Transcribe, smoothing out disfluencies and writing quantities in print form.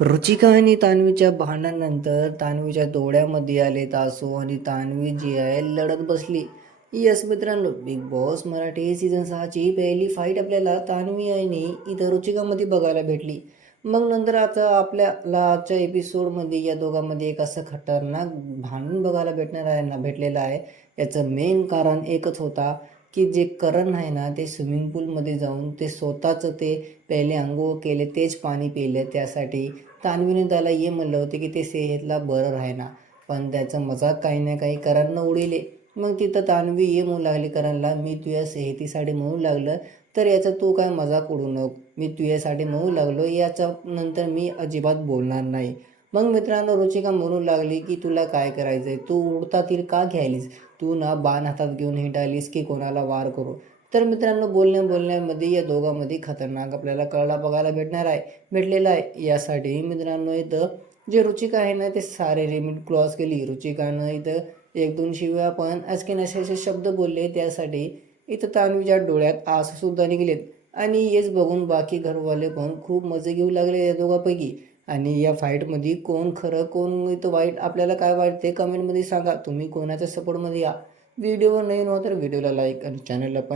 रुचिका आणि तान्वीच्या भांडणानंतर तान्वीच्या डोळ्यामध्ये आले आसू आणि तान्वी जी आहे लढत बसली. यस मित्रांनो, बिग बॉस मराठी सीझन 6ची पहिली फाईट आपल्याला तान्वी आणि इथं रुचिकामध्ये बघायला भेटली. मग नंतर आता आपल्याला आजच्या एपिसोडमध्ये या दोघांमध्ये एक असं खतरनाक भांडण बघायला भेटलेलं आहे. याचं मेन कारण एकच होता की जे करण आहे ना, ते स्विमिंग पूलमध्ये जाऊन ते स्वतःचं ते पहिले अंघोळ केले, तेच पाणी पिले. त्यासाठी तान्वीने त्याला ये म्हणलं होतं की ते सेहतला बरं राहीना, पण त्याचं मजाक काही ना काही करणनं उडविले. मग तिथं तान्वी ये म्हणू लागली करणला, मी तुझ्या सेहतीसाठी म्हणू लागलं तर याचा तू काय मजाक उडवू नको. मी तुझ्यासाठी म्हणू लागलो, याच्या नंतर मी अजिबात बोलणार नाही. मग मित्रांनो, रुचिका म्हणू लागली की तुला काय करायचं आहे, तू उडता तीर का घ्यायलीस, तू ना बाण हातात घेऊन हिंडालीस की कोणाला वार करू. तर मित्रांनो, बोलण्यामध्ये या दोघांमध्ये खतरनाक आपल्याला कळला बघायला भेटलेला आहे. यासाठी मित्रांनो, इथं जे रुचिका आहे ना, ते सारे लिमिट क्रॉस केली. रुचिकानं इथं 1-2 शिव्या पण असे नशेचे शब्द बोलले. त्यासाठी इथं तान्वीच्या डोळ्यात आसूसुद्धा निघालेत आणि हेच बघून बाकी घरवाले पण खूप मजे घेऊ लागले या दोघांपैकी. आणि या फाईटमध्ये कोण खरं कोण इथं वाईट, आपल्याला काय वाटते कमेंटमध्ये सांगा. तुम्ही कोणाच्या सपोर्टमध्ये या. व्हिडिओवर नवीन हो तर व्हिडिओला लाईक आणि चॅनलला पण